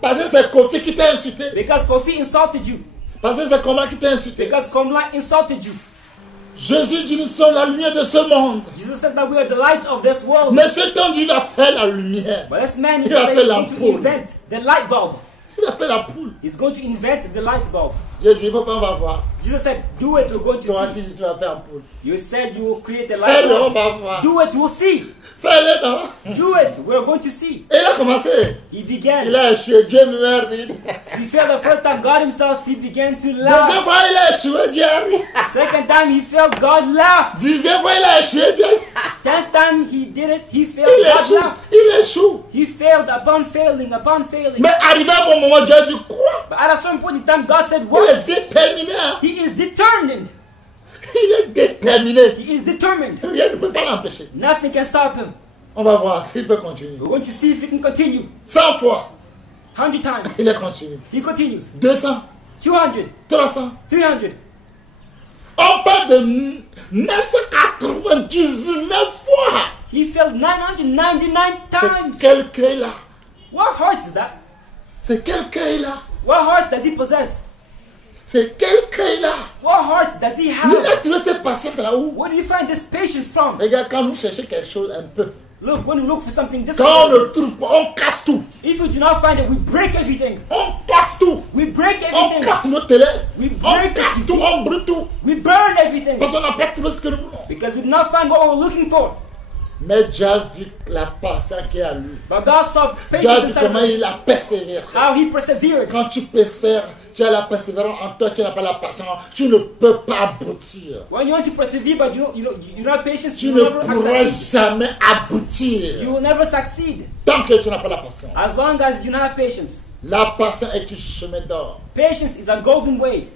Parce que c'est Kofi qui t'a insulté. Because Kofi insulted you. Parce que c'est Komla qui t'a insulté. Because Komla insulted you. Jésus dit nous sommes la lumière de ce monde. Jesus said that we are the light of this world. Mais cet homme dit il va faire la lumière. But this man, he Il a said fait that he's going to l'ampoule. invent the light bulb. Il a fait la poule. He's going to invent the light bulb. Jésus dit, il faut pas, on va voir. Jesus said, do it, we're going to Toi, see. tu vas faire la poule. You said you will create a light Fais-le, on bulb. va voir. Do it, we'll see. Fais-le, non? Do it, we're going to see. Et il a commencé. He began. Il a échoué. Dieu me merde. He failed the first time, God himself, he began to Deuxième laugh. fois, il a échoué. Dieu arrive. Second time, he failed, God laughed. Dixième fois, il a échoué. Dieu. 10th time, he did it, he failed, Il God échoue. laughed. Il échoue. He failed upon failing, upon failing. Mais arrivé à un bon moment, Dieu dit quoi? But at a certain point in time, God said, Il what? est déterminé. Hein? He is determined. Il est déterminé. He is determined. Rien ne peut pas l'empêcher. Nothing can stop him. On va voir s'il peut continuer. We're going to see if he can continue. 100 fois, 100 times. il est continué. He continues. 200, 200, 300. 300. On parle de 999 fois. He failed 999 C'est times. quel cœur là? What heart is that? C'est quel cœur là? What heart does he possess? C'est quel cœur là? What heart does he Il have? a trouvé cette patience là où? Where do you find this patience from? Regarde, quand nous cherchons quelque chose un peu, Look, when you look for something just quand on ne like this, trouve pas, on casse tout. if we do not find it, we break everything. On casse tout. We break On everything. casse nos télé. We On break casse it. tout, on brûle tout. We burn everything. Parce qu'on n'a pas trouvé ce que nous voulons. Because we did not find what we were looking for. Mais Dieu a vu la patience qu'il y a lui. But God saw Dieu a patience vu inside comment of him. il a persévéré. How he persevered. Quand tu persévères, tu as la persévérance en toi, tu n'as pas la patience, tu ne peux pas aboutir. When you want to persevere, but you don't have patience, Tu you ne will never pourras succeed. jamais aboutir You will never succeed tant que tu n'as pas la patience. as long as you don't have patience. La patience est un chemin d'or. Patience is a golden way.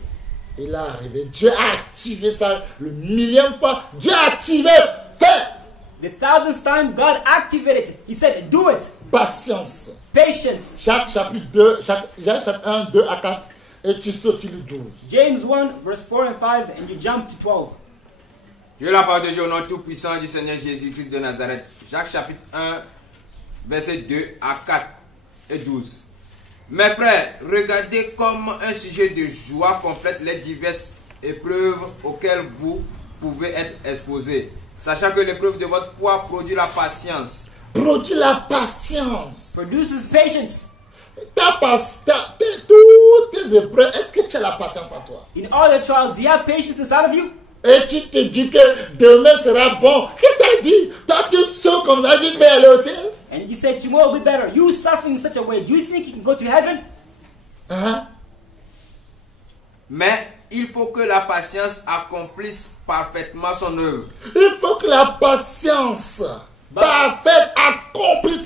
Il est arrivé. Dieu a activé ça le millième fois. Dieu a activé. Fais The 1000th time God activated it. He said, do it. patience. Patience. Jacques chapitre 2, Jacques chapitre 1, 2 à 4. Et tu sautes le 12. James 1, verse 4 and 5, and you jump to 12. Je la parole de Dieu au nom tout puissant du Seigneur Jésus-Christ de Nazareth. Jacques chapitre 1, versets 2 à 4 et 12. Mes frères, regardez comme un sujet de joie complète les diverses épreuves auxquelles vous pouvez être exposés, sachant que l'épreuve de votre foi produit la patience. Produis la patience. Produces patience. Toutes tes épreuves, est-ce que tu as la patience en toi? In all your trials, do you have patience inside of you? Et tu te dis que demain sera bon. Qui t'a dit? Toi, tu sautes comme ça, tu peux aller au ciel? And you say tomorrow will be better. You suffering in such a way. Do you think you can go to heaven? Hein? Mais il faut que la patience accomplisse parfaitement son œuvre. Il faut que la patience parfaite accomplisse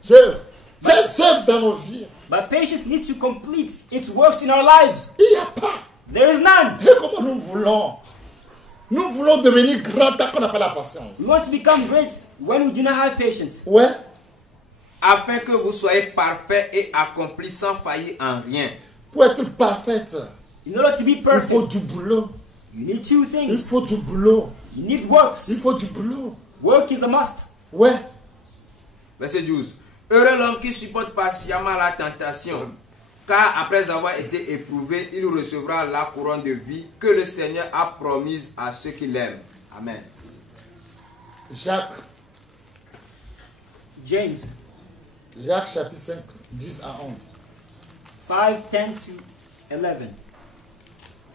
ses œuvres. Ses œuvres dans nos vies. But patience needs to complete its works in our lives. Il n'y a pas. There is none. Et comment nous voulons? Nous voulons devenir grands tant qu'on n'a pas la patience. We want to become great when we do not have patience. Ouais. Afin que vous soyez parfaits et accomplis sans faillir en rien. Pour être parfaite, In order to be il perfect, faut du boulot. you need two Il things. faut du boulot. You need works. Il faut du boulot. Work is a must. Ouais. Verset 12. Heureux l'homme qui supporte patiemment la tentation, car après avoir été éprouvé, il recevra la couronne de vie que le Seigneur a promise à ceux qui l'aiment. Amen. Jacques James chapitre 5, 10 à 11. 5, 10 to 11.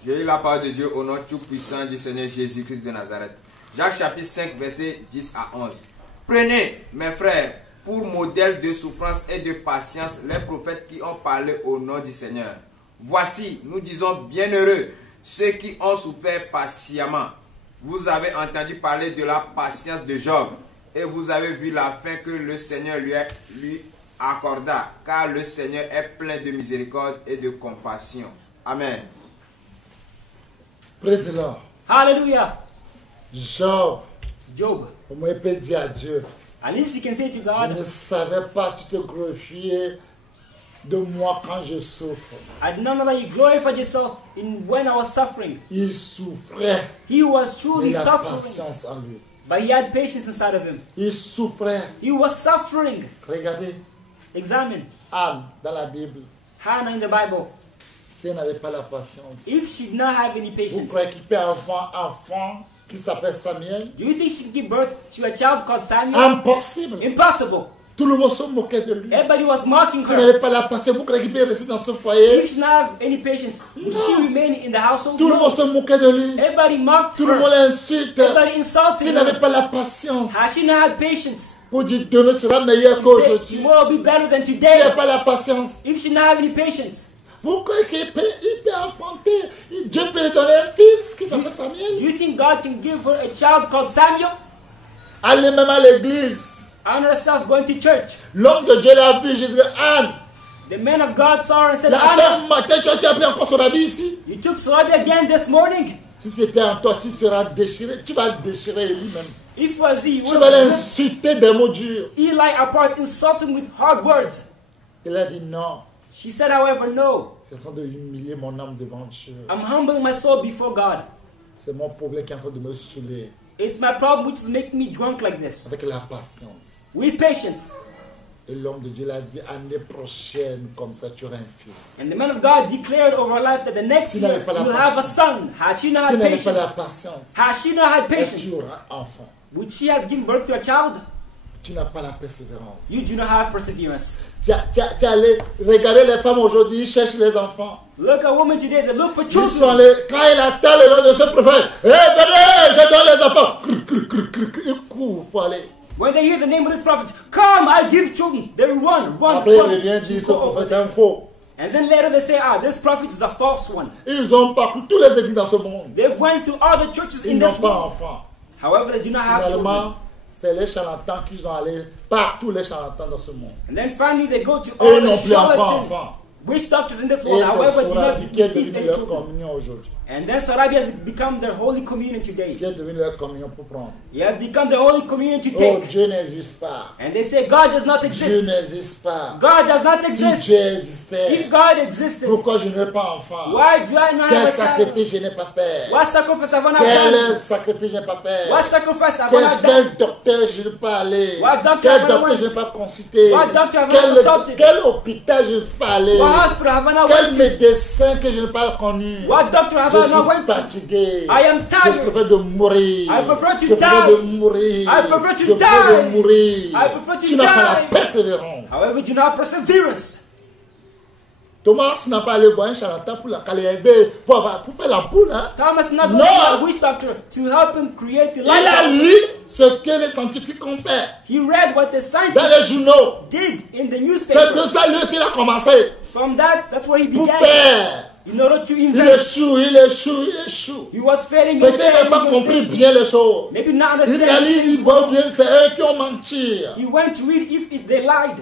J'ai eu la parole de Dieu au nom tout-puissant du Seigneur Jésus-Christ de Nazareth. Jacques chapitre 5, verset 10 à 11. Prenez, mes frères, pour modèle de souffrance et de patience les prophètes qui ont parlé au nom du Seigneur. Voici, nous disons bienheureux ceux qui ont souffert patiemment. Vous avez entendu parler de la patience de Job et vous avez vu la fin que le Seigneur lui accorda, car le Seigneur est plein de miséricorde et de compassion. Amen. Praise the Lord. Hallelujah. Job, Job. au moins il peut dire à Dieu, At least you can say to je ne God, savais pas, tu te glorifiais de moi quand je souffre. I did not know that you glorified yourself when I was suffering. Il souffrait, He was mais truly il a suffering, patience en lui. but he had patience inside of him. Il souffrait. He was suffering. Regardez, Examine. Anne dans la Bible, Hannah in the Bible, si elle n'avait pas la patience, if she did not have any vous patience, croyez qu'il peut avoir un enfant qui s'appelle Samuel? do you think she could give birth to a child called Samuel? Impossible. Impossible. Tout le monde se moquait de lui. Everybody was mocking Si her. elle n'avait pas la patience, vous croyez qu'il peut rester dans ce foyer? If she did not have any patience, would she remain in the household? Tout le monde se moquait de lui. Everybody mocked Tout le monde her. l'insulte. Everybody insulted S'il n'avait her. pas la patience, Has she not had patience? pour dire demain sera meilleur Say, qu'aujourd'hui. tomorrow will be better than S'il today. n'a pas la patience, If she did not have any patience, vous croyez qu'il peut enfanter? Dieu peut lui donner un fils qui s'appelle do Samuel? you think God can give her a child called Samuel? Allez même à l'église. On herself going to church. L'homme de Dieu l'a vu, j'ai dit, Anne, The man of God saw her and said, la Anna, ce matin, tu as pris encore son habit ici. you took Sarabi again this morning. Si c'était en toi, tu seras déchiré. Tu vas le déchirer lui-même. If it was he, Tu vas l'insulter des mots durs. Eli apart, insult him with hard words. Il a dit non. She said, however, no. Je suis en train de humilier mon âme devant Dieu. I'm humbling my soul before God. C'est mon problème qui est en train de me saouler It's my problem which is making me drunk like this. avec la patience. With patience. Et l'homme de Dieu l'a dit, année prochaine, comme ça, tu auras un fils. And the man of God declared over her life that the next S'il year n'avait pas la you'll have a patience. son. Had she not S'il had n'avait pas la patience? patience, Had she not had est-ce que tu patience? auras un enfant? Would she have given birth to a child? Tu n'as pas la persévérance. You do not have perseverance. Tu es allé regarder les femmes aujourd'hui, ils cherchent les enfants. Look at women today that look for Ils sont children. allés, quand il attend le nom de ce prophète, hé, venez, je donne les enfants. Ils courent pour aller. When they hear the name of this prophet, come, I give children. They run. Après, il vient dire, ce prophète est un faux. And then later they say, this prophet is a false one. Ils ont parcouru tous les églises dans ce monde. They've went to all the churches Ils in n'ont this pas world. d'enfants. However, they do not have children. Finalement, c'est les charlatans qui sont allés partout, les charlatans dans ce monde. And then finally they go to Et all ils n'ont the plus encore charlatans, enfants. witch doctors in this Et world. c'est However, do Sora not qui est receive devenu any leur children. communion aujourd'hui. And then Sarabi has become their holy communion today. Qui est devenu leur communion pour prendre. He has become the holy communion to Oh, take. Dieu n'existe pas. And they say God does not Dieu exist. n'existe pas. God does not Si exist. Dieu existait, If God existed, pourquoi je n'ai pas enfant? why do I not Quel have a child? sacrifice je n'ai pas fait? What sacrifice have I not Quel done? sacrifice je n'ai pas fait? What sacrifice have I not done? Quel docteur je n'ai pas allé? What doctor Quel have I docteur went? je n'ai pas consulté? What doctor have I consulted? Quel hôpital je n'ai pas allé? What hospital have I not Quel went to? médecin que je n'ai pas connu? What doctor have Je I not suis went to? fatigué. I am Je tired. préfère de mourir. I prefer to Je préfère die. de mourir. I prefer to Je préfère de die. mourir. I prefer to Tu n'as pas la die. persévérance. However, do not have perseverance. Thomas n'a pas allé voir un charlatan pour aider, pour faire la poule. Hein? Thomas did not go No. to a witch doctor to help him create the Il a light. lu ce que les scientifiques ont fait He read what the dans scientists les journaux. did in the C'est de newspaper. ça lui aussi il a commencé. From that's where he Pour began. faire. In order to Il invent. échoue, il échoue, il échoue. He was failing. Peut-être qu'il n'a pas compris bien les choses. Maybe not Il understanding. réalise, il voit bien, c'est eux qui ont menti. He went to read if they lied.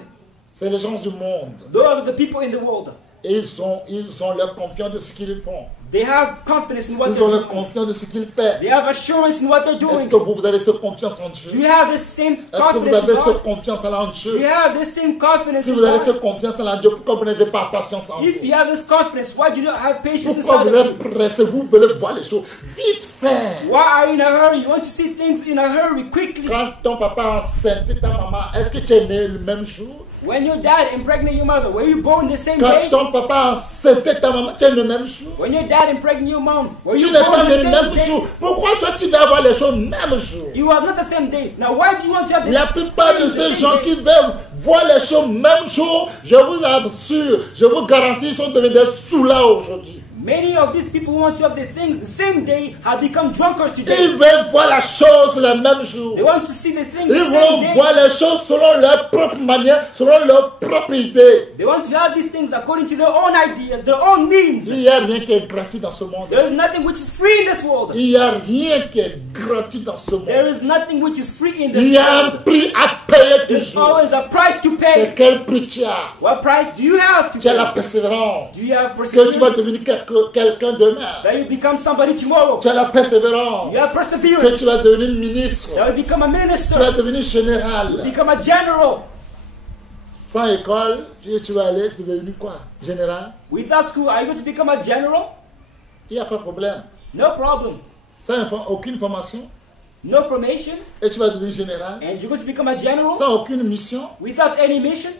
C'est les gens du monde. Those are the people in the world. Et ils ont leur confiance de ce qu'ils font. They have confidence in what Ils they're ont leur doing. confiance de ce qu'ils font. They have assurance in what they're Est-ce doing. que vous avez cette confiance en Do Dieu? you have the same Est-ce que vous confidence avez in cette God? confiance en Do Dieu? you have the same confidence Si in vous avez God? cette confiance en Dieu, pourquoi vous n'avez pas patience en If vous? you have this confidence, why do you not have patience Pourquoi inside vous of êtes you? pressé? Vous voulez voir les choses vite fait. Why are you in a hurry? You want to see things in a hurry, quickly. Quand ton papa enceinte ta maman, est-ce que tu es né le même jour? When your dad impregnate your mother, were you born the same Quand day? ton papa enceinte ta maman, tu es né le même jour? When your dad impregnate your mom, were Tu you n'es born pas the né le same même day? jour. Pourquoi toi tu dois avoir les choses le même jour? You are not the same day. Now why do you want to have La this? plupart de ces gens qui veulent voir les choses le même jour, je vous assure, je vous garantis, ils sont devenus des sous-là aujourd'hui. Many of these people who want to have the things the same day have become drunkards today. Ils veulent voir la chose le même jour. They want to see the things Ils the same vont day. voir les choses selon leur propre manière, selon leur propre idée. They want to have these things according to their own ideas, their own means. Il n'y a rien qui est gratuit dans ce monde. There is nothing which is free in this world. Il n'y a rien qui est gratuit dans ce There monde. is nothing which is free in Il this y a un world. prix à payer There's toujours. always a price to C'est pay. quel prix tu as? What price do you have to Tu as la pay? persévérance. Do you have Que tu vas perseverance? devenir quelqu'un demain. That you become somebody tomorrow. Tu as la persévérance. You have Que perseverance. tu vas devenir ministre. That you become a Tu vas minister. devenir général. Become a general. Sans école, tu vas aller devenir quoi? Général? Without school, are you going to become a general? Il n'y a pas de problème. No problem. Sans aucune formation. No formation. Et tu vas devenir général. And you're going to become a general Sans aucune mission. without any mission.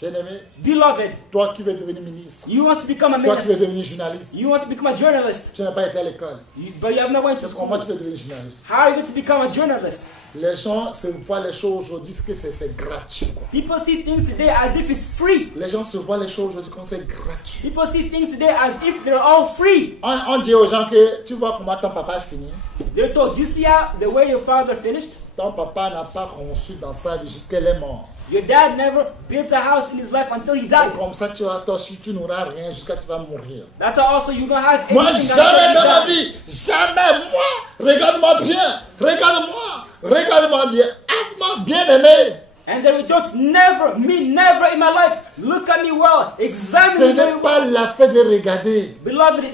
Bien-aimé, Beloved, toi qui veux devenir ministre, you want to become a toi qui veux minister. devenir journaliste, You want to become a journalist. tu n'as pas été à l'école. But you have not went to Comment school. tu veux devenir journaliste? How are you going to become a journalist? Les gens se voient les choses aujourd'hui que c'est gratuit. Quoi. People see things today as if it's free. Les gens se voient les choses aujourd'hui comme c'est gratuit. People see things today as if they're all free. On dit aux gens que tu vois comment ton papa a fini. They're told, you see how the way your father finished? Ton papa n'a pas conçu dans sa vie jusqu'à est mort. Your dad never built a house in his life until he died. C'est comme ça que tu vas torcher, tu n'auras rien jusqu'à tu vas mourir. That's how also you're going to have Moi, anything jamais dans ma until you die. vie, jamais moi, regarde-moi bien, regarde-moi bien, aide-moi bien aimé. And they don't never, me never in my life. Look at me well. Ce Examine me n'est very pas well. l'affaire de regarder. Beloved,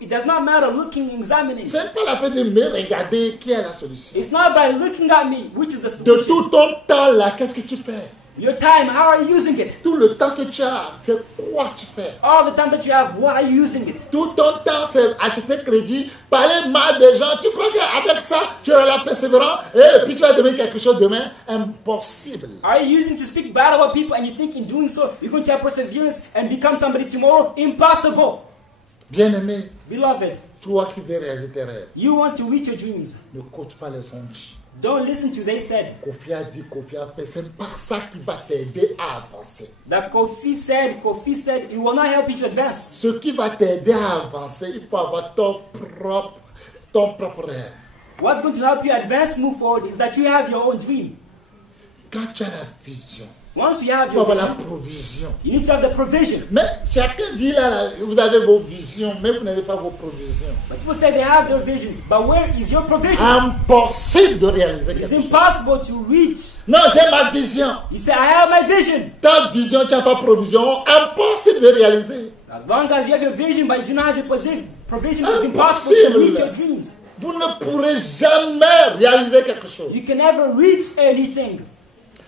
it does not matter looking, examining. Ce n'est pas l'affaire de me regarder qui est la solution. It's not by looking at me, which is the De solution. tout ton temps là, qu'est-ce que tu fais? Your time, how are you using it? Tout le temps que tu as, c'est quoi tu fais? All the time that you have, what are you using it? Tout ton temps, c'est acheter crédit, parler mal des gens. Tu crois qu'avec ça, tu auras la persévérance et puis tu vas devenir quelque chose demain? Impossible. Are you using to speak bad about people and you think in doing so you're going to have perseverance and become somebody tomorrow? Impossible. Bien-aimé, Beloved, toi qui veux réaliser tes rêves, you want to reach your dreams. ne coach pas les anges. Don't listen to they said. Kofi a dit, Kofi a fait, c'est par ça qui va t'aider à avancer. That Kofi said, it will not help you to advance. Ce qui va t'aider à avancer, il faut avoir ton propre rêve. What's going to help you advance, move forward, is that you have your own dream. Quand tu as la vision, Once you have il faut your avoir la vision, provision. you need to have the provision. Mais chacun dit là, vous avez vos visions, mais vous n'avez pas vos provisions. But people say they have their vision, but where is your provision? Impossible de réaliser It's quelque chose. impossible to reach. Non, j'ai ma vision. You say, I have my vision. Ta vision, tu n'as pas provision. Impossible de réaliser. As long as you have your vision, but you do not have your provision, it's impossible to reach your dreams. Vous ne pourrez jamais réaliser quelque chose. You can never reach anything.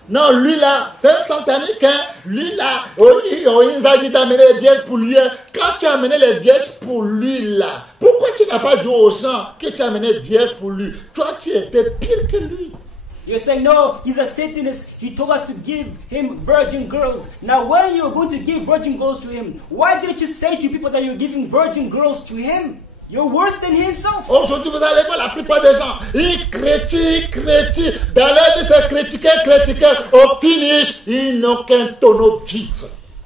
Non, lui là, c'est un centanique. Hein? Lui là, il nous a dit d'amener les vierges pour lui. Hein? Quand tu as amené les vierges pour lui là, pourquoi tu n'as pas dit aux gens que tu as amené les vierges pour lui? Toi, tu étais pire que lui. You're saying, no, he's a Satanist. He told us to give him virgin girls. Now, when you're going to give virgin girls to him, why didn't you say to people that you're giving virgin girls to him? You're worse than himself. Aujourd'hui, vous allez voir la plupart des gens. Ils critiquent. Dans leur vie, c'est critiquer. Au finish, ils n'ont qu'un tonneau vide.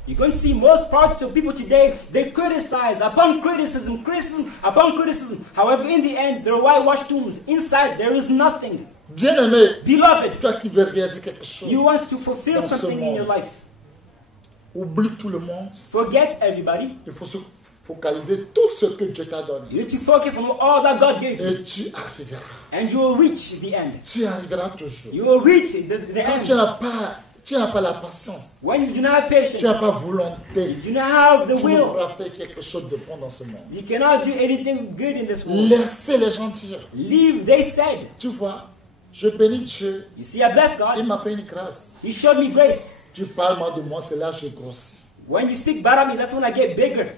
You're going to see most parts of people today, they criticize upon criticism, upon criticism. However, in the end, they're whitewashed tombs. Inside, there is nothing. Bien-aimé, Beloved, toi qui veux réaliser quelque chose, you want to fulfill Dans ce something in your monde. life. oublie tout le monde. Forget everybody. Il faut se focaliser tout ce que Dieu t'a donné. You need to focus on all that God gave you. Et tu arriveras. And you will reach the end. Tu arriveras toujours. You will reach the Quand end. tu n'as pas la patience, When you do not have tu n'as patience, pas volonté, you do not have the tu ne will, pourras faire quelque chose de bon dans ce monde. you cannot do anything good in this world. Laissez les gens dire. Leave, they said. Tu vois, je bénis Dieu. You see, I bless Il God. m'a fait une grâce. He showed me grace. Tu parles mal de moi, c'est là que je grossis. When you speak bad at me, that's when I get bigger.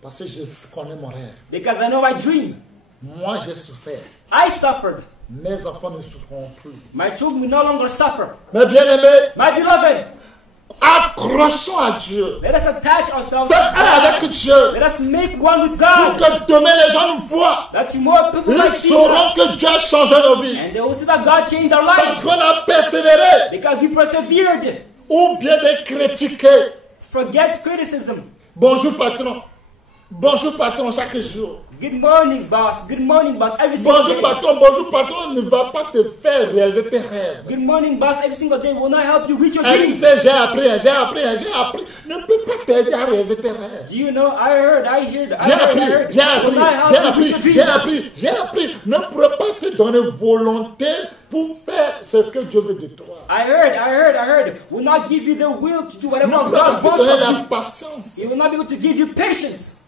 Parce que je connais mon rêve. Because I know my dream. Moi, j'ai souffert. I suffered. Mes enfants ne souffront plus. My children will no longer suffer. Mais bien aimé, My beloved, accrochons à Dieu. let us attach ourselves Fais to un avec God. Dieu. Let us make one with Pour God. que demain les gens nous voient. That tomorrow people Ils might see sauront us. que Dieu a changé nos vies. And they will see that God changed our Parce lives. qu'on a persévéré. Because we persevered. Ou bien de critiquer. Forget criticism. Bonjour patron. Bonjour patron chaque jour. Good morning, boss. Good morning, boss. Every single day. Bonjour patron ne va pas te faire réaliser tes rêves. Good morning, boss. Every single day will not help you reach your Et tu dreams. sais, j'ai appris. Ne peut pas t'aider à réaliser tes rêves. Do you know? I heard. Will not help you reach your dreams. J'ai appris. Ne pourrait pas te donner volonté pour faire ce que Dieu veut de toi. I heard. Will not give you the will to do Ne whatever pourrait pas God te wants donner of la you. patience. He will not be able to give you patience.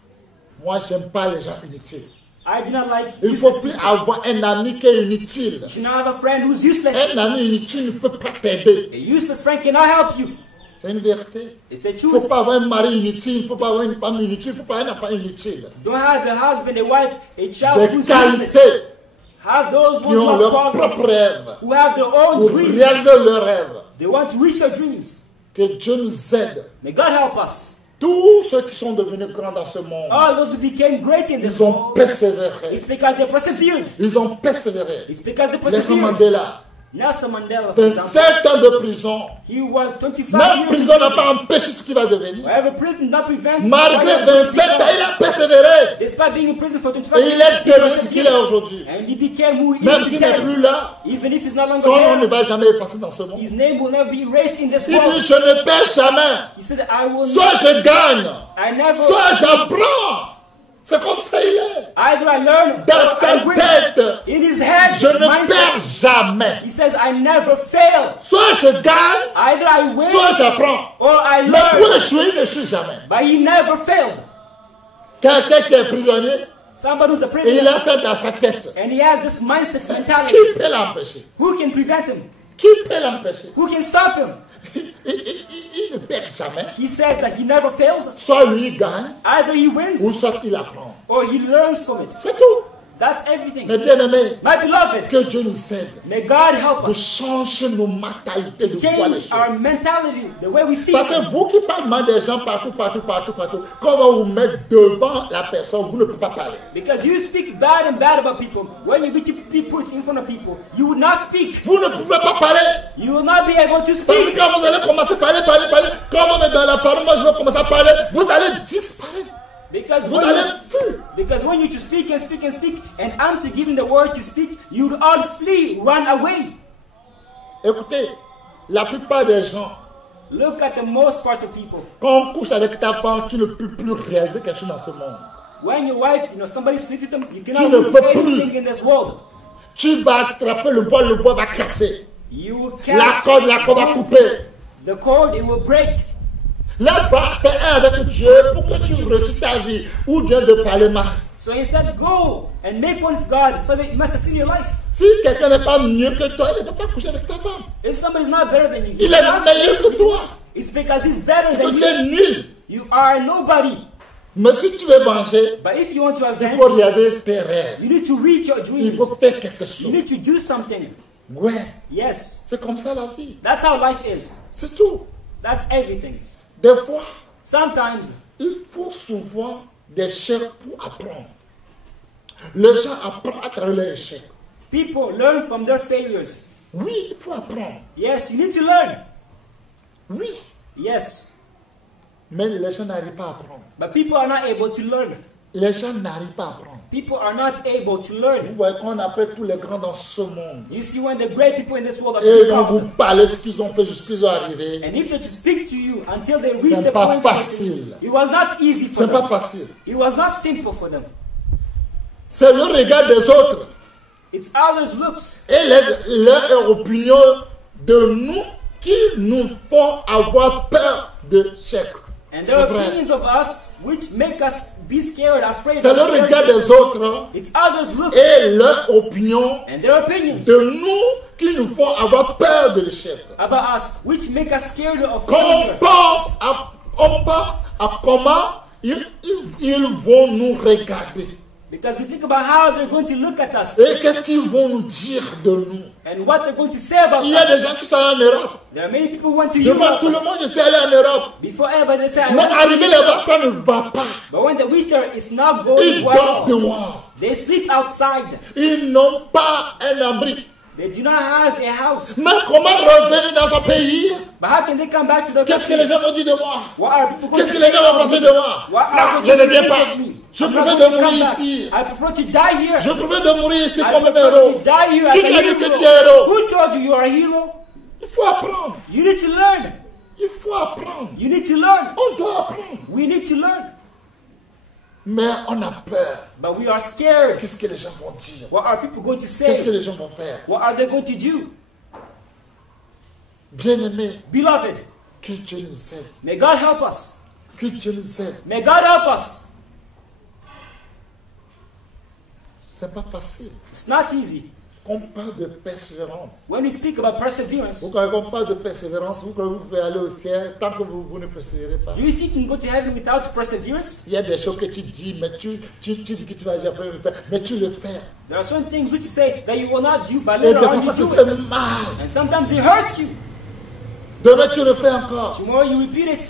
Moi, j'aime pas les gens inutiles. I do not like Il ne faut plus avoir un ami qui est inutile. You should not have a friend who's useless. Un ami inutile ne peut pas t'aider. A useless friend cannot help you. C'est une vérité. It's the Il ne faut truth. pas avoir un mari inutile, il ne faut pas avoir une femme inutile, il ne faut pas avoir un enfant inutile. Don't have a husband, a wife, a child Des who's qualités useless. Have those qui ones who ont have leur qualities, propre rêve who have their own pour dreams. réaliser leur rêve. They want to reach their dreams. Que Dieu nous aide. May God help us. Tous ceux qui sont devenus grands dans ce monde, All those who became great in this ils ont world, persévéré. it's because they persevered. Ils ont persévéré. It's because they Nelson persevered. Mandela, Nelson Mandela, for example, 27 ans de prison. he was 25 Même years prison n'a old. pas empêché ce qu'il va devenir. However, prison did not prevent Malgré 27 ans, il a persévéré. Despite being in prison for 25 Et il est devenu ce qu'il est aujourd'hui. and he became who he Même is s'il n'est today. plus là, Even if he's no longer son nom ne there, va jamais effacer dans ce monde. his name will never be erased in this Il dit, world. je ne perds jamais. He said, I will Soit not, je gagne, I never, soit j'apprends. C'est comme ça il est. either I learn Dans or sa I win. tête, In his head, je his ne mindset, perds jamais. he says, I never fail. Soit je gagne, Either I win soit j'apprends. or I Mais pour learn. échouer, il n'échoue jamais. But he never fails. Quelqu'un qui est prisonnier, Somebody who's a et prisoner il a ça dans sa tête. and he has this mindset mentality. Qui peut l'empêcher? Who can prevent him? Qui peut l'empêcher? Who can stop him? Il ne perd jamais. He said that he never fails. Soit lui gagne, Either he wins ou soit il apprend. or he learns from it. C'est tout. That's everything. Mes bien-aimés, My beloved, que Dieu nous aide may God help de us changer nos mentalités de voir les change choses. our mentality, the way we see Parce que it. vous qui parlez mal des gens partout, quand on va vous mettre devant la personne, vous ne pouvez pas parler. Because you speak bad and bad about people. When you be put in front of people, you will not speak. Vous ne pouvez pas parler. You will not be able to Parce que speak. quand vous allez commencer à parler, quand on est dans la parole, moi je vais commencer à parler, vous allez disparaître. Because Vous when, allez you, fuir. because when you to speak and speak and speak, and I'm to give him the word to speak, you would all flee, run away. Écoutez, la plupart des gens, Look at the most part of people. quand on couche avec ta femme, tu ne peux plus réaliser quelque chose dans ce monde. When your wife, somebody sleeps with them, you Tu cannot ne do peux anything plus. in this world. Tu vas attraper le bois va casser. You will La catch corde va couper. the cord, it will break. Là, va faire un avec Dieu pour que tu réussisses ta vie. Ou bien de parler mal. So instead, go and make one with God so that you must succeed in your life. Si quelqu'un n'est pas mieux que toi, il ne peut pas coucher avec ta femme. If somebody's not better than you, Il you est cannot meilleur sleep que toi. It's because he's better Que than tu es you. nul. You are nobody. Mais si tu veux manger, But if you want to il avenge, faut réaliser tes rêves. you need to reach your Il dream. faut faire quelque You chose. need to do something. Ouais, Yes, c'est comme ça la vie. that's how life is. C'est tout. That's everything. Des fois, Sometimes il faut souvent des échecs pour apprendre. Les gens apprennent à travers les échecs. people learn from their failures. Oui, il faut apprendre. Yes, you need to learn. Oui. Yes, Mais les gens n'arrivent pas à apprendre. but people are not able to learn. Les gens n'arrivent pas à apprendre. People are not able to Vous learn. voyez qu'on appelle tous les grands dans ce monde. You see, when the great people in this world are Et ils to vont come, vous parler de ce qu'ils ont fait jusqu'à ce qu'ils sont arrivés. and if they're to speak to you until they reach C'est the pas point, facile. it was not easy for C'est pas them. facile. It was not simple for them. C'est le regard des autres It's others' looks et leur opinion de nous qui nous font avoir peur de chèque. and C'est their vrai. opinions of us which make us be scared, afraid. C'est le regard des autres It's others' looks et leur opinion and their opinions de nous qui nous font avoir peur de l'échec. about us which make us scared of Quand failure. on pense à comment ils vont nous regarder. Because we think about how they're going to look at us Et qu'est-ce qu'ils vont nous dire de nous? and what they're going to say about Il y a us. des gens qui sont en Europe. There are many people who went to Devant tout le Europe. monde, je suis allé en Europe. Before everybody they say, I Mais went to arrivé Europe. là-bas, ça ne va pas. But when the winter is not Ils going dorment well, dehors. they sleep outside. Ils n'ont pas un abri. They do not have a house. Mais comment revenir dans son pays? But how can they come back to their Qu'est-ce que les country? gens vont dire de moi? What are people going Qu'est-ce to que les say gens vont about penser me? de moi? What are Non, they je ne going to viens think pas. of me? Je I'm not préfère going de to come mourir back. ici. I prefer to die here. Je préfère de mourir ici I comme un prefer héros. to die here as Qui a a dit que tu es hero. héros? Who told you you are a hero? Il faut apprendre. You need to learn. Il faut apprendre. You need to learn. On doit apprendre. We need to learn. Mais on a peur. But we are scared. Qu'est-ce que les gens vont dire? What are people going to Qu'est-ce que say? les gens vont faire? What are they going to do? Bien-aimés, Beloved, que Dieu nous aide. may God help us. Que Dieu nous aide. May God help us. C'est pas facile. It's not easy. On parle de persévérance. When we speak about perseverance, Vous croyez qu'on parle de persévérance, vous croyez que vous pouvez aller au ciel tant que vous ne persévérez pas. do you think you can go to heaven without perseverance? Il y a des choses que tu dis, mais tu dis que tu vas jamais le faire, mais tu le fais. There are certain things which you say that you will not do, but Et later des on fois, ça you te do fait it. mal. And sometimes it hurts you. Demain, tu le fais encore. Tomorrow you repeat it.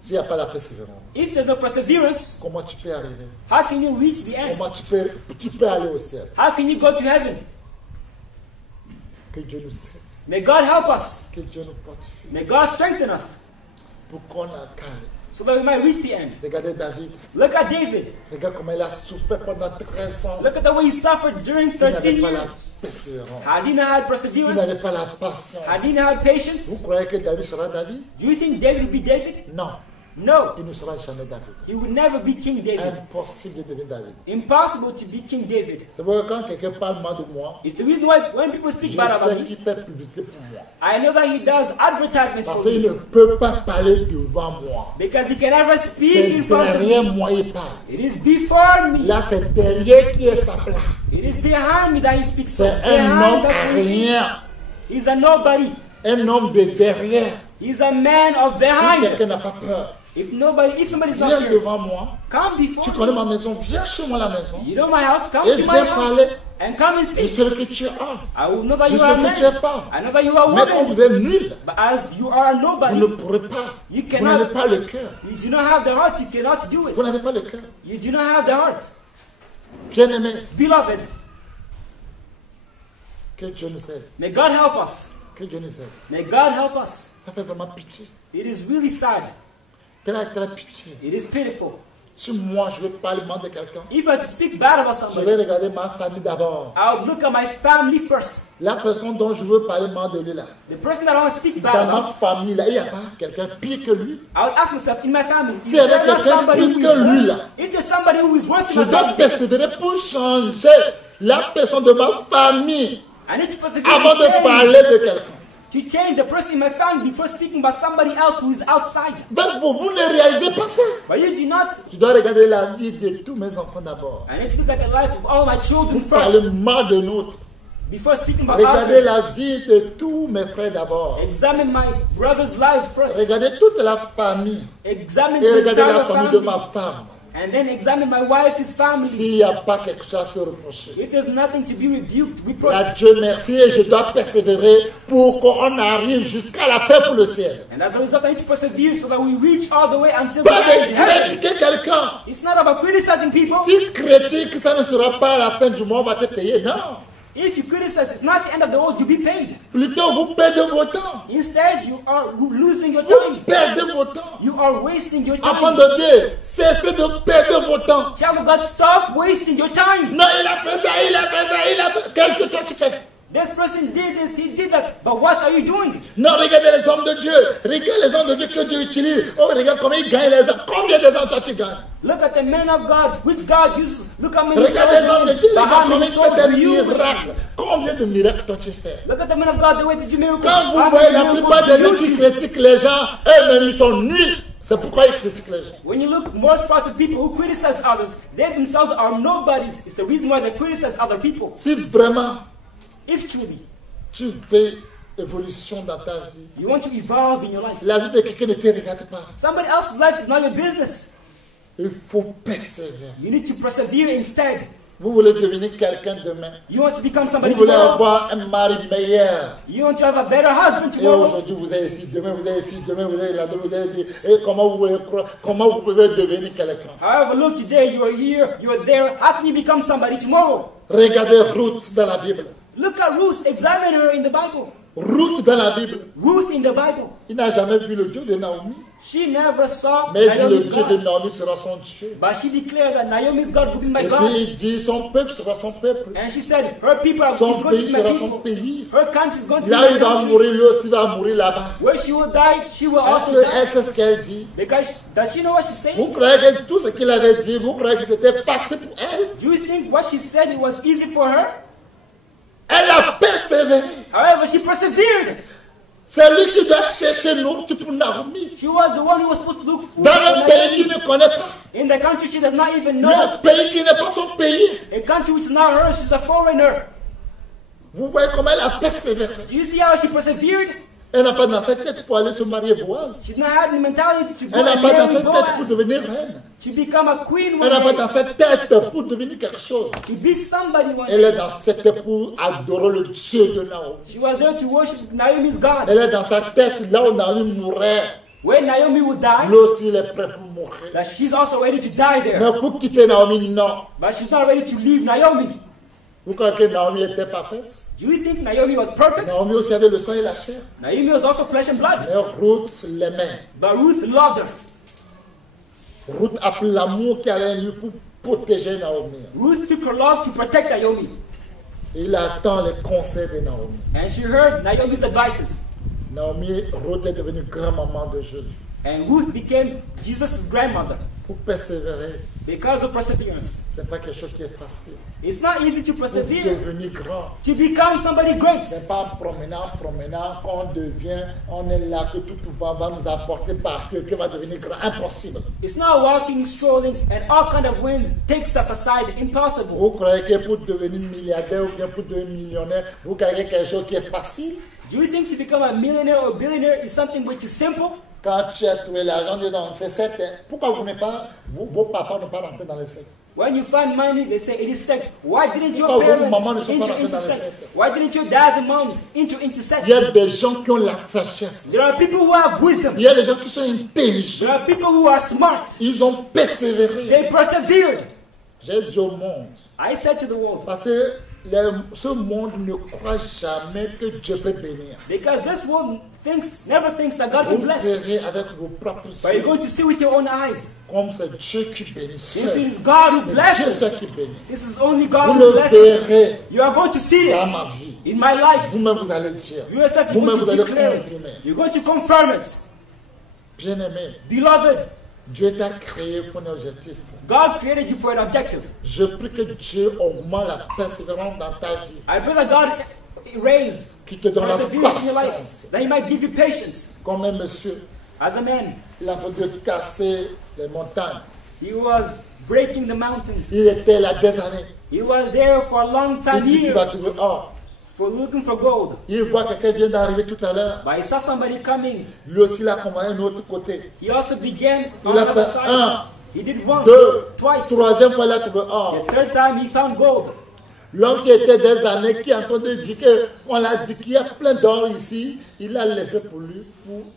S'il n'y a pas la persévérance, If there's no perseverance, comment tu peux arriver? how can you reach the end? Comment tu peux aller au ciel? How can you go to heaven? Que Dieu nous aide. May God help us. Que Dieu nous fortifie. May God strengthen us Pour qu'on arrive. so that we might reach the end. Regardez David. Look at David. Regarde comment il a souffert pendant 13 ans. Look at the way he suffered during S'il 13 n'avait pas la years. persévérance. Had he not had S'il perseverance, n'avait pas la patience. had he not had Vous patience, croyez que David sera David? do you think David would be David? Non. No, Il ne sera jamais David. he would never be King David. Impossible de devenir David. Impossible to be King David. C'est pourquoi quand quelqu'un parle mal de moi, It's the reason why when people je speak bad about sais me, qu'il fait publicité pour moi. I know that he does advertisement Parce for qu'il me ne peut pas parler devant moi. because he can never speak C'est in front of derrière me. moi il parle. It is before me. Là, c'est derrière qui est sa place. It is behind me that he speaks. C'est un Behind homme that à he rien. speaks. He's a nobody. Un homme de derrière. He's a man of Si behind. quelqu'un n'a pas peur, If somebody's not viens here, devant moi. come before Tu me. connais ma maison, viens chez moi à la maison. You know my house, come Et to my viens house parler. and come and Je speak. sais que tu es homme. I will know that Je you are a sais man. que tu es femme. I know that you are a Mais quand woman. vous êtes nul, But as you are a vous nobody, ne pourrez pas. you Vous n'avez cannot, pas le cœur. you do not have the heart, you cannot do Vous it. n'avez pas le cœur. You do not have the heart. Bien-aimé, Beloved, que Dieu nous aide. may God help us. Que Dieu nous aide. May God help us. Ça fait vraiment pitié. It is really sad. Très, très pitié. It is pitiful. Si moi, je veux parler mal de quelqu'un, If I had to speak bad about je somebody, vais regarder ma famille d'abord. I would look at my family first. La personne dont je veux parler mal de lui là. The person that I want to speak bad Dans ma about, famille là, il n'y a pas quelqu'un pire que lui. I would ask myself in my family, is S'il y avait there not quelqu'un somebody pire who que lui is là, worse? Is there somebody who is worse je than my dois family? persévérer pour changer la personne de ma famille I need to persevere avant de to parler de quelqu'un. change the person in my family before speaking about somebody else who is outside. Ben, vous ne réalisez pas ça. But you do not. Je dois regarder la vie de tous mes enfants d'abord. I need to look at the life of all my children Parler first mal de l'autre. before speaking about Regardez others. la vie de tous mes frères d'abord. Examine my brother's lives first. Regardez toute la famille. Examine Et the regardez la entire famille de family. ma femme. And then examine my wife's family. S'il n'y a pas quelque chose à se reprocher. If there's nothing to be rebuked, reproached. Là, Dieu merci et je dois persévérer pour qu'on arrive jusqu'à la fin pour le ciel. And as a result, I need to persevere so that we reach all the way until the Pas de end. critiquer quelqu'un. It's not about criticizing people. Si critique, ça ne sera pas à la fin du mois, on va te payer. Non. If you criticize, it's not the end of the world. You'll be paid. Plutôt, vous perdez vos temps. Instead, you are losing your Vous time. perdez vos temps. You are wasting your Enfant time. de Dieu, cessez de perdre vos temps. Child of God, stop wasting your time. Non, il a fait ça, il a fait ça, il a fait. Qu'est-ce que toi tu fais? This person did this, he did that. But what are you doing? Non, regardez les hommes de Dieu. Regarde les hommes de Dieu que Dieu utilise. Oh, regarde comment ils gagnent les hommes. Combien de gens toi tu gagnes? Look at the men of God, which God uses. Look how many Regarde les hommes de Dieu. but Regarde how comment many ils souls font do des you? miracles. Combien de miracles toi tu fais? Look at the men of God, the way they do miracles. Quand vous How voyez many la miracles plupart des do gens you qui do? critiquent les gens, eux-mêmes ils sont nuls. C'est pourquoi ils critiquent les gens. When you look most part of people who criticize others, they themselves are nobodies. It's the reason why they criticize other people. Si vraiment If truly tu veux évolution dans ta vie, you want to evolve in your life, la vie de quelqu'un ne te regarde pas. somebody else's life is not your business. Il faut persévérer. You need to persevere instead. Vous voulez devenir quelqu'un demain. You want to become Vous somebody voulez tomorrow. avoir un mari meilleur. You want to have a better husband Et tomorrow. aujourd'hui, vous êtes ici, demain, vous êtes ici, demain, vous êtes là, demain, vous êtes ici. Et comment vous pouvez devenir quelqu'un? However, look, today you are here, you are there. How can you become somebody tomorrow? Regardez Ruth dans la Bible. Look at Ruth. Examine her in the Bible. Ruth dans la Bible. Ruth in the Bible. Il n'a jamais vu le Dieu de Naomi. She never saw Mais il dit le Naomi's Dieu de God. Naomi sera son Dieu. But she declared that Naomi's God would be my Et God. puis il dit son peuple sera son peuple. And she said, her people are Son she's going to pays be my sera son people. pays. Her country is going to be Là my il va country. mourir, lui aussi va mourir là-bas. Where she will die, she will also Est-ce die. que c'est ce qu'elle dit? Because does she know what she's Vous saying? croyez que tout ce qu'il avait dit, vous croyez que c'était facile pour elle? Do you think what she said it was easy for her? Elle a persévéré. However, she persevered. C'est lui qui doit chercher nourriture pour Naomi. She was the one who was supposed to look food Dans for un pays qui Naomi. ne connaît pas. In the country she does not even know. Le pays qui n'est pas son pays. A country which is not hers, she's a foreigner. Vous voyez comment elle a persévéré. Do you see how she persevered? Elle n'a pas dans sa tête pour aller se marier Boaz. She's not having the mentality to go Elle n'a and pas dans marry sa tête pour Boaz, devenir reine. to become a queen Elle one n'a pas day, dans sa tête pour devenir quelque chose. to be somebody one Elle day. est dans cette tête pour adorer le Dieu de Naomi. She was there to worship Naomi's God. Elle est dans sa tête là où Naomi mourrait. When Naomi would die, Lui aussi, il est prêt pour mourir. that she's also ready to die there. Mais pour quitter Naomi, non. But she's not ready to leave Naomi. Vous croyez que Naomi était parfaite? Do you think Naomi was perfect? Naomi aussi avait le sang et la chair. Naomi was also flesh and blood. Mais Ruth l'aimait. But Ruth loved her. Ruth a pris l'amour qu'elle avait eu pour protéger Naomi. Ruth took her love to protect Naomi. Il attend les conseils de Naomi. And she heard Naomi's advices. Naomi, Ruth est devenue grand-maman de Jésus. And Ruth became Jesus' grandmother Pour persévérer, because of perseverance. ce n'est pas quelque chose qui est facile. It's not easy to Pour persevere, devenir grand, to become somebody great. ce n'est pas en promenant qu'on devient, on est là, que tout va nous apporter par cœur, que va devenir grand. Impossible. It's not walking, strolling, and all kind of winds takes us aside. Impossible. Vous croyez que pour devenir milliardaire ou bien pour devenir millionnaire, vous croyez quelque chose qui est facile? Do you think to become a millionaire or billionaire is something which is simple? Quand tu as trouvé l'argent dans ces 7, pourquoi vous n'êtes pas, vos papas n'ont pas rentré dans les 7? When you find money, they say it is sect. Why didn't your Pourquoi vos parents mamans ne sont pas enter rentrées into dans les sect? sectes? Why didn't your dads and moms enter into Il y a sect? des gens qui ont la sagesse. There are people who have wisdom. Il y a des gens qui sont There intelligents. are people who are smart. Ils ont persévéré. They persevered. J'ai dit au monde, I said to the world, parce que ce monde ne croit jamais que Dieu peut bénir. because this world never thinks that God Vous can bless. verrez avec vos propres But you're yeux going to see with your own eyes. comme c'est Dieu qui bénit. This Seul. is God who C'est Dieu blesses. seul qui bénit. This is only God Vous who le blesses. verrez You are going to see dans it ma vie. in my life. Vous-même, vous allez dire. You yourself, you're Vous-même, going vous allez to declare it. confirmer. You're going to confirm it. Bien-aimé, Beloved, Dieu t'a créé pour un objectif. God created you for an objective. Je prie que Dieu augmente la persévérance dans ta vie, I pray that God raise qui te donne la perseverance in your patience. life, that He might give you patience. Comme un monsieur, As a man, il a voulu casser les montagnes. he was breaking the mountains. Il était là des années. He was there for a long Il time, dit qu'il va years, trouver or. for looking for gold. Il voit quelqu'un vient d'arriver tout à l'heure. But he saw somebody coming. Lui aussi, il a commandé un autre côté. He also began on Il a the other fait side. un, He did once, deux, twice. troisième fois, il a trouvé or. The third time he found gold. L'homme qui était des années, qui entendait dire qu'on l'a dit qu'il y a plein d'or ici, il a laissé pour lui,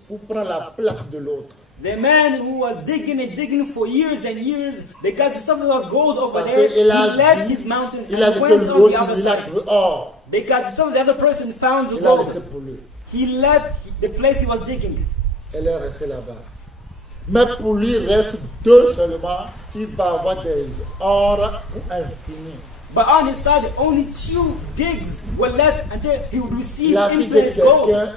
pour prendre la place de l'autre. The man who was digging and digging for years and years because he saw there was gold over Parce there, he qu'il a left vu, his mountains il a and vu que went on the l'autre, other il a side. trouvé or. Because he saw the other person found the Il a laissé gold. pour lui. He left the place he was digging. Elle est restée là-bas. Mais pour lui, il reste deux seulement. Il va avoir des or pour infini. But on his side, only 2 digs were left until he would receive La vie de infinite gold. quelqu'un,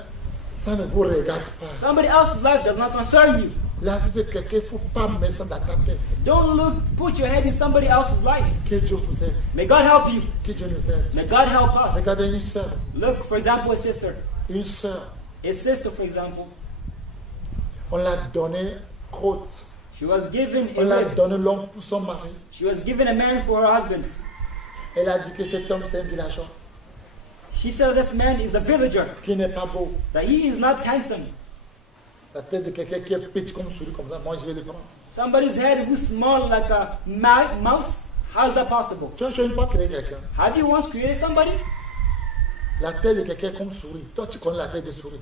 ça ne vous regarde pas. Somebody else's life does not concern you. La vie de quelqu'un, il ne faut pas mettre ça dans ta tête. Don't put your head in somebody else's life. Que Dieu vous aide. May God help you. Que Dieu nous aide. May God help us. Regardez une sœur. Look, for example, a sister. Une sœur, A sister, for example, on l'a donné côte. she was given On a l'a rib. donné l'homme pour son mari. She was given a man for her husband. Elle a dit que cet homme, c'est un villageois. She said this man is a villager, Qui n'est pas beau. that he is not handsome. La tête de quelqu'un qui est petit comme souris, comme ça, moi je vais le prendre. Somebody's head who's small like a mouse. How is that possible? Tu n'as pas créé quelqu'un. Have you once created somebody? La tête de quelqu'un comme souris. Toi, tu connais la tête de souris.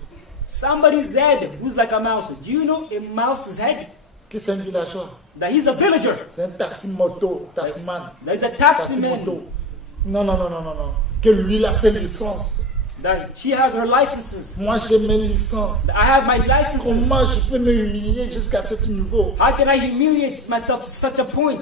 Somebody's head who's like a mouse. Do you know a mouse's head? Qui c'est un villageois. That he's a villager. C'est un taximoto, taximan. That he's a taxi Taximoto. man. Non, non, non, non, non, non. Que lui, il a ses licences. That she has her licenses. Moi, j'ai mes licences. I have my licenses. Comment je peux me humilier jusqu'à ce niveau? How can I humiliate myself to such a point?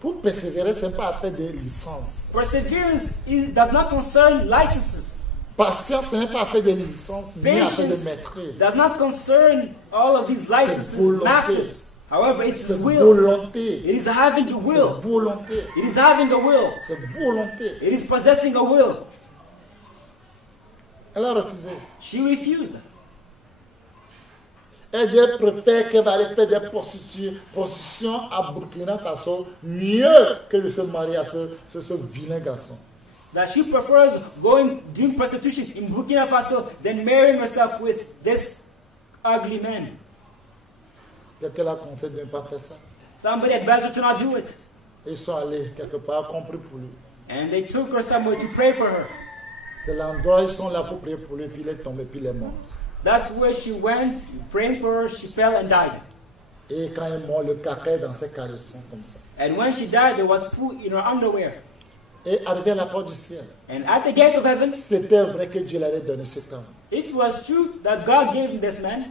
Pour persévérer, ce n'est pas affaire de licence. Perseverance does not concern licenses. Patience, ce n'est pas affaire de licence, ni affaire de Patience maîtrise. does not concern all of these licenses, volonté. masters. However, it's C'est will. volonté. It is having the will. C'est volonté. It is having a will. C'est volonté. It is possessing a will. Elle a refusé. She refused. Elle dit qu'elle préfère qu'elle va aller faire des prostitutions à Burkina Faso mieux que de se marier à ce vilain garçon. that she prefers doing prostitution in Burkina Faso than marrying herself with this ugly man. Quelqu'un l'a conseillé de ne pas faire ça. Somebody advised her to not do it. Ils sont allés quelque part, compris pour lui. And they took her somewhere to pray for her. C'est l'endroit où ils sont là pour prier pour lui, puis il est tombé, puis il est mort. That's where she went, praying for her, she fell and died. Et quand il est mort, le caca est dans ses caleçons comme ça. And when she died, there was poo in her underwear. Et arrivé à la porte du ciel, And at the gate of heaven, c'était vrai que Dieu l'avait donné cet homme. if it was true that God gave him this man,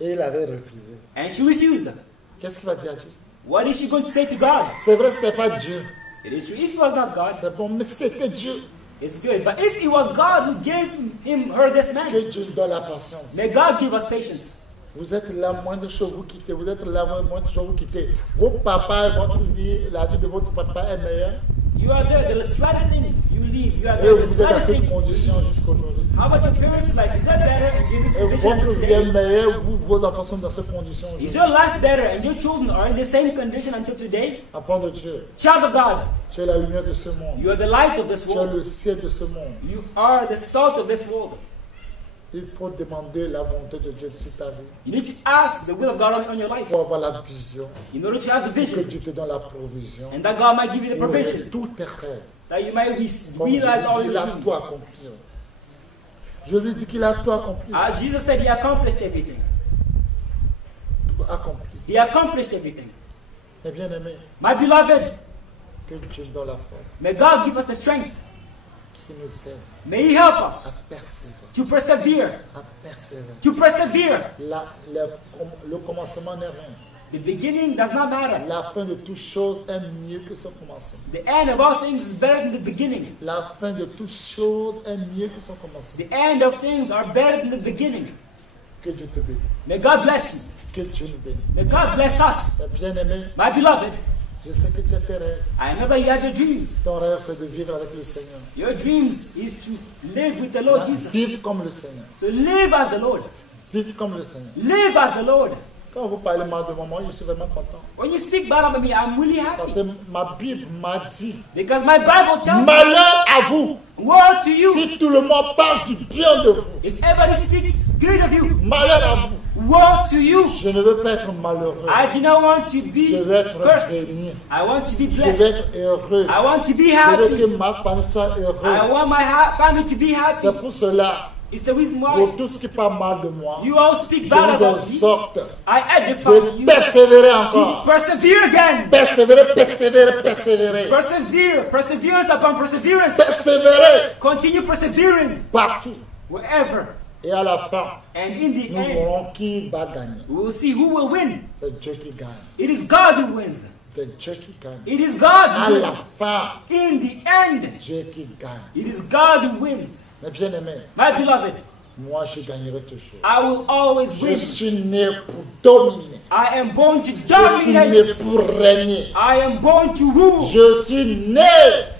Et il avait refusé. and she refused, Qu'est-ce qu'il va dire à Dieu? what is she going to say to God? C'est vrai, ce n'était pas Dieu. It is true. If it was not God, C'est bon, mais c'était Dieu. it's good. But if it was God who gave her this man, Que Dieu nous donne la patience. may God give us patience. Vous êtes là, moindre chose vous quittez. Vous êtes là, moindre chose vous quittez. Votre papa, votre vie, la vie de votre papa est meilleure. You are there, the slightest thing you leave. You are Et there, the vous êtes dans slightest cette thing. condition jusqu'aujourd'hui. How about your parents' life? Is that better? And you're in this Et situation votre vie today? est meilleure, vos enfants sont dans cette condition Is aujourd'hui. your life better and your children are in the same condition until today? Apprends de Dieu. Child of God, Tu es la lumière de ce monde. you are the light of this Tu es world. le ciel de ce monde. You are the salt of this world. Il faut demander la volonté de Dieu sur ta vie. You need to ask the will of God on your life Pour avoir la vision. in order to have the Que vision Dieu te donne la provision. and that God might give you the Pour provision, tous tes rêves. that you might Comme realize all Jésus, il your a dreams. tout accompli. Jésus dit qu'il a tout accompli. As Jesus said, He accomplished everything. Tout accompli. He accomplished everything. Mes bien-aimés, My beloved, que Dieu nous donne la force. may God give us the strength. Qui nous aide May He help à us persévérer. to persevere. À persévérer. To persevere. Le commencement n'est rien. The beginning does not matter. La fin de toute chose est mieux que son commencement. The end of all things is better than the beginning. La fin de toute chose est mieux que son commencement. The end of things are better than the beginning. Que Dieu te bénisse. May God bless you. Que Dieu nous bénisse. May God bless us. Mes bien-aimés, My beloved, je sais que tu as tes rêves. I know that you have your dreams. Ton rêve, c'est de vivre avec le Seigneur. Your dreams is to live with the Lord Jesus. Vivre comme le Seigneur. So live as the Lord. Vivre comme le Seigneur. Live as the Lord. Quand vous parlez mal de moi, je suis vraiment content. When you speak bad about me, I'm really Parce happy. que ma Bible m'a dit, Because my Bible tells me, malheur à vous, woe to you. si tout le monde parle du bien de vous. If everybody speaks good of you, Malheur à vous. woe to you. Je ne veux pas être malheureux. I do not want to Je be veux être cursed. béni. I want to be Je veux blessed. être heureux. I want to be Je veux happy. que ma famille soit I heureuse. want my family to be happy. C'est pour cela, It's the reason pour why tout ce qui parle mal de moi, you all speak je bad vous about me. exhorte I edify de you persévérer to encore. persevere again. Persévérer, persévérer, persévérer. Persevere. Perseverance upon perseverance. Persévérer Continue persevering partout. wherever. Et à la fin, And in the nous end, verrons qui va gagner. we will see who will win. C'est Dieu qui gagne. It is God who wins. C'est Dieu qui gagne. It is God À who la wins. fin, In the end, Dieu qui gagne. it is God who wins. Mes bien-aimés, My beloved, moi je gagnerai toujours. I will always Je win. suis né pour dominer. I am born to Je suis né dominate. pour régner. I am born to rule. Je suis né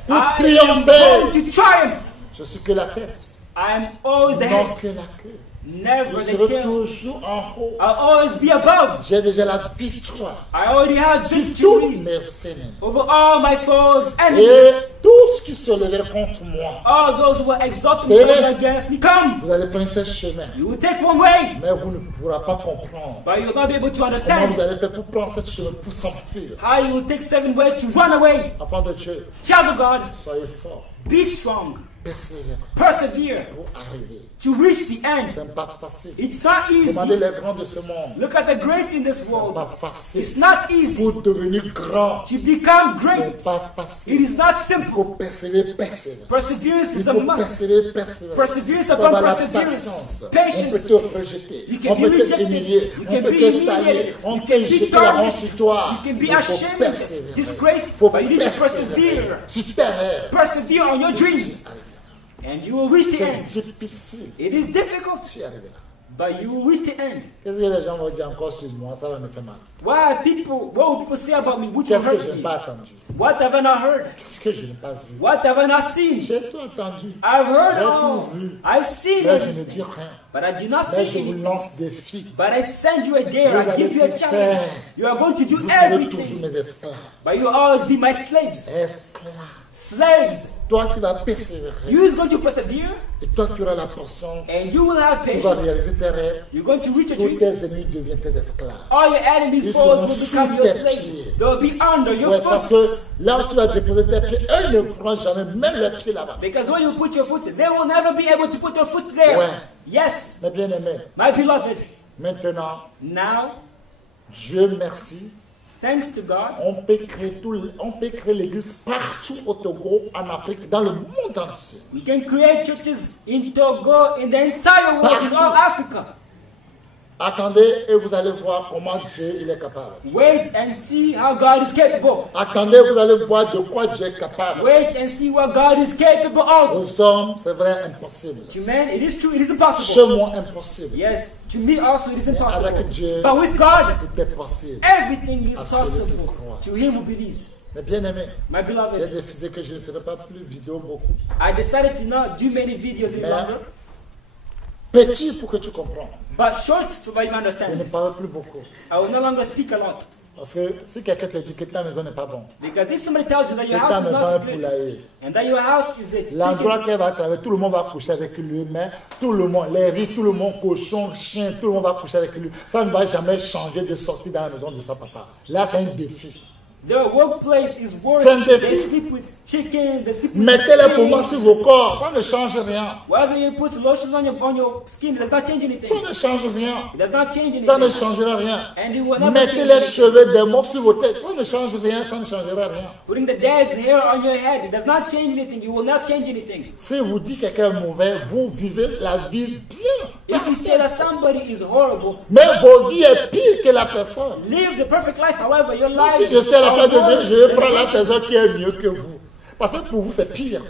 pour I am born triompher. to triumph. Je suis que la tête, I am always the non head, que la queue. never Je the serai tail. toujours en haut. I'll always be above. J'ai déjà la victoire I already have sur tous victory mes ennemis. over all my foes, enemies. Et tout ce qui se lèvera contre moi, All those who will exalt themselves against me, come. vous allez prendre ce chemin. You will take one way, Mais vous ne pourrez pas comprendre. but you will not be able to Comment vous understand allez faire pour prendre cette chemin pour s'enfuir. how you will take 7 ways to run away. Enfant de Dieu, Child of God, soyez forts, be strong, persévérez persevere pour arriver. to reach the end. Ce n'est pas facile. It's not Demandez easy. les grands de ce monde. Look at the greats in this Ce n'est world. pas It's facile. not easy Pour devenir grand, to become ce great. n'est pas It facile. is not Il simple. faut persévérer, persévérer. Perseverance Il is a faut must. persévérer, persévérer. Perseverance Il faut avoir upon la perseverance. patience. On peut Patience. te rejeter. You can On be peut te rejected. humilier. You On can peut be te humiliated. salir. On You peut can be jeter la honte tarnished. sur toi. You can be Il faut ashamed, persévérer. disgraced, Il faut but you need to persévérer. persevere. Si tes rêves, Persevere on your dreams, and you will reach the c'est end. difficile. It is difficult, Tu y arriveras. but you will reach the end. Qu'est-ce que les gens vont dire encore sur moi? Ça va me faire mal. What will people say about me? Which will Qu'est-ce que je hurt n'ai you? pas attendu? What have I not heard? Qu'est-ce que je n'ai pas vu? What have I not seen? J'ai tout entendu. I've heard J'ai all. tout vu. I've seen Mais je ne everything, dis rien. But I do not Mais seek je vous anything. lance des filles. But I send you a dare. Vous I allez give you a tout challenge. faire. You are going to do Vous serez toujours everything. mes esclaves. But you will always be my slaves. Esclaves. Slaves. Toi qui vas persévérer. You is going to persevere. Et toi qui auras la patience. And you will have Tu vas patience. réaliser tes rêves. You're going to reach a Tous dream. tes ennemis deviennent tes esclaves. All your enemies Ils foes seront will sous become your tes slaves. pieds. They will be under your Ouais, parce foot. que là où tu vas déposer tes pieds, eux ne pourront jamais mettre leurs pieds là-bas. Because when you put your foot, they will never be able to put their foot there. Ouais. Yes, Mes bien-aimés, my beloved. maintenant, Now, Dieu merci, thanks to God, on peut créer l'église partout au Togo, en Afrique, dans le monde entier. we can create churches in Togo, in the entire world, in all Africa. Attendez et vous allez voir comment Dieu il est capable. Wait and see how God is capable. Attendez, vous allez voir de quoi Dieu est capable. Wait and see what God is capable of. Aux hommes, c'est vrai, impossible. To man, it is true, it is Chez impossible. moi, impossible. Yes, to me also it is Avec impossible. Dieu, But with God, tout est possible. everything is À celui qui possible croit. to him who believes. Mais bien aimé, My j'ai beloved, décidé que je ne ferai pas plus de vidéos beaucoup. I decided to not do many videos any longer, Petit pour que tu comprennes. but short so that you can Je ne understand. parle plus beaucoup. I will no longer speak a lot. Parce que si quelqu'un te dit que ta maison n'est pas bonne, Because if somebody tells you that que your ta house is maison not est split, poulailler, and that your house is a l'endroit chicken, qu'elle va travailler, tout le monde va coucher avec lui, mais tout le monde, les riz, tout le monde, cochon, chien, tout le monde va coucher avec lui. Ça ne va jamais changer de sortir dans la maison de son papa. Là, c'est un défi. their workplace is worse. C'est un défi. They sleep with chicken, they sleep with Mettez les poumons pigs. sur vos corps, ça ne change rien. Whether you put lotions on your skin, it does not change anything. Ça ne change rien. It does not change Ça ne anything. changera rien. And it will never Mettez change les anything. cheveux des morts sur vos têtes, ça ne change rien, ça ne changera rien. Putting the dead's hair on your head, it does not change anything. You will not change anything. Si vous dites que quelqu'un est mauvais, vous vivez la vie bien. If you say that somebody is horrible, Mais vos vies est pire que la personne. live the perfect life. However, your Si life je suis à la place de Dieu, je vais is prendre la personne qui est mieux que vous. Parce que pour vous, c'est pire.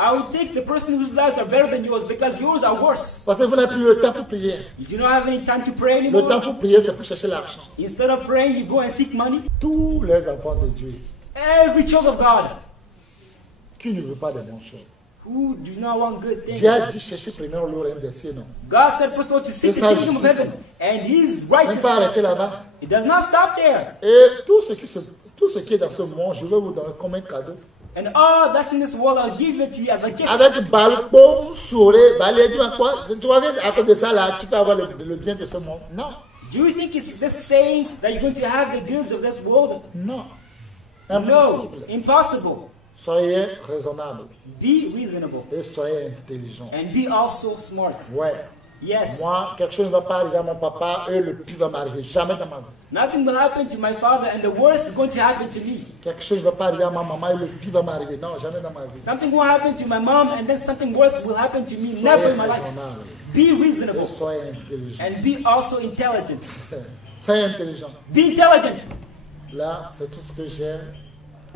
I will take the person whose lives are better than yours because yours are worse. Parce que vous n'avez plus le temps pour prier. You do not have any time to pray Le temps anymore. pour prier, c'est pour chercher l'argent. Instead of praying, you go and seek money. Tous les enfants de Dieu Every child of God qui ne veulent pas de bonnes choses. who do not want good things. Dieu a dit chercher premièrement le royaume des cieux, non. God said first of all to seek C'est the sa kingdom of justice. heaven and His Même pas arrêter righteousness. là-bas. It does not stop there. Et tout ce qui est dans ce monde, je vais vous donner comme un cadeau. And all that's in this world, I'll give it to you as a gift. Avec balcon, sourire, balai, dis-moi quoi. Tu vois, à cause de ça, là, tu peux avoir le bien de ce monde. Non, Do you think it's this saying that you're going to have the goods of this world? non. No, Impossible. impossible. Soyez raisonnable Be reasonable et soyez intelligent. and be also smart. Ouais. Yes. Moi, quelque chose ne va pas arriver à mon papa et le pire va m'arriver. Jamais dans ma vie. Nothing will happen to my father, and the worst is going to happen to me. Quelque chose ne va pas arriver à ma maman et le pire va m'arriver. Non, jamais dans ma vie. Something will happen to my mom, and then something worse will happen to me. Soyez Never in my life. raisonnable Be et reasonable soyez intelligent. and be also intelligent. Soyez intelligent. Be intelligent. Là, c'est tout ce que j'ai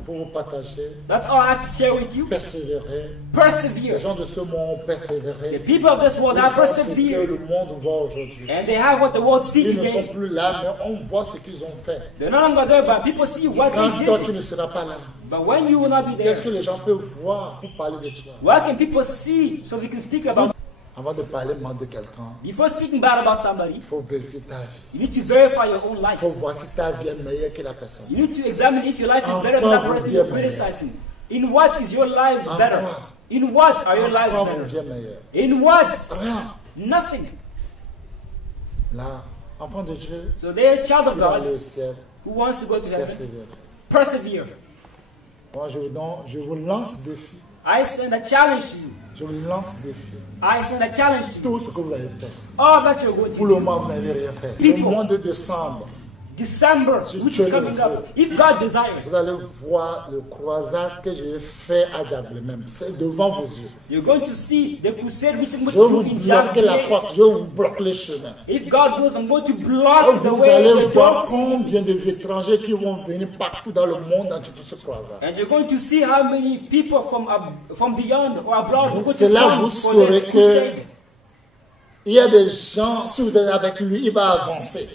pour vous partager. That's all I have to share with you. Persévérer. Les Persevere. gens de ce monde The persévérer. people of this world have Ils font ce que persevered, le monde voit aujourd'hui. and they have what the world sees Ils ne sont today. plus là, mais on voit ce qu'ils ont fait. They're no longer there, but people see what Quand they toi, tu did. ne seras pas là, But when you will not be qu'est-ce que there, les gens peuvent voir pour parler de toi? what can people see so they can speak about? Avant de parler mal de quelqu'un, Before speaking bad about somebody, il faut vérifier ta vie. you need to verify your own Il life. faut voir si ta vie est meilleure que la personne. You need to examine if your life is better than that person you're criticizing. In what is your lives better? In what are your lives Quand vous better? vie est meilleure? In what? Rien. Nothing. Là, enfant de Dieu, So they're a child of tu vas aller God au ciel, who wants to go to heaven. persévérer. Persevere. Moi, je vous lance des défi. I send a challenge to you. Je vous lance des défi. I send a challenge to you. Tout ce que vous avez fait. All that you're going Pour to le do. moment, vous n'avez rien fait. People. Le mois de décembre, December, which is coming up. If God desires, vous allez voir le croisade que j'ai fait à Diable même. C'est devant vos yeux. you're going to see the crusade which I'm Je vais going vous to do in bloquer la January. porte. Je vais vous bloquer le chemin. If God wills, I'm going to Et block the vous way, allez the voir door. combien des étrangers qui vont venir partout dans le monde entier pour ce croisade. And you're going to see how many people from beyond or abroad who go to C'est là come vous for saurez this que crusade. il y a des gens, si vous êtes avec lui, il va avancer.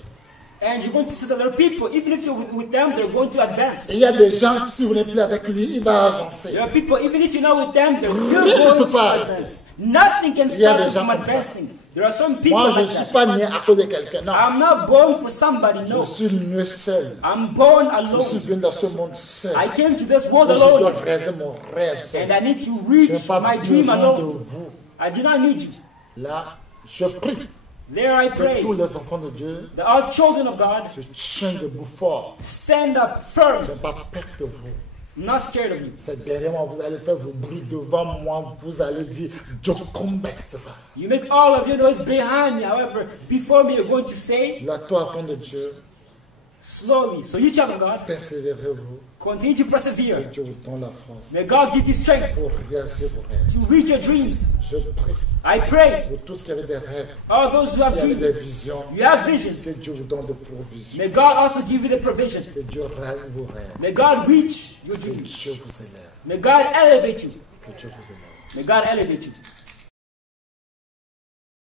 And you're going to see that there are people, even if you're with them, they're going to advance. Et il y a des gens, si vous n'êtes plus avec lui, il va avancer. There are people, even if you're not with them, they're still Rien ne going peut to pas advance. Nothing can Il y a stop des you gens from comme ça. advancing. There are some people Moi, je ne like suis that. pas né à cause de quelqu'un. Non. I'm not born for somebody, Je no. suis né seul. I'm born Je alone. suis venu dans ce monde seul. I came to this world Je dois alone. réaliser mon rêve seul. And I need to Je reach n'ai pas my dream besoin de alone. vous. I do not need you. Là, je prie There I que pray. tous les enfants de Dieu That all children of God se tiennent debout fort. stand up firm. Je n'ai pas peur de vous. I'm not scared of you. C'est derrière moi, vous allez faire vos bruits devant moi, vous allez dire Jokombe, c'est ça. You make all of your noise behind me. However, before me, you're going to say Là, toi, enfant de Dieu, slowly. So you, child of God, persévérez-vous. continue to Que persevere. Dieu vous donne la force May God give you strength pour réaliser vos rêves. to reach your dreams. Je prie I pray. pour tous qui avaient des rêves, All those who have qui avaient des dreams, visions, you have visions. que Dieu vous donne de provisions. May God also give you the provision. Que Dieu réalise vos rêves. May God reach your Que dreams. Dieu vous élève. May God elevate you. Que Dieu vous élève. May God elevate you.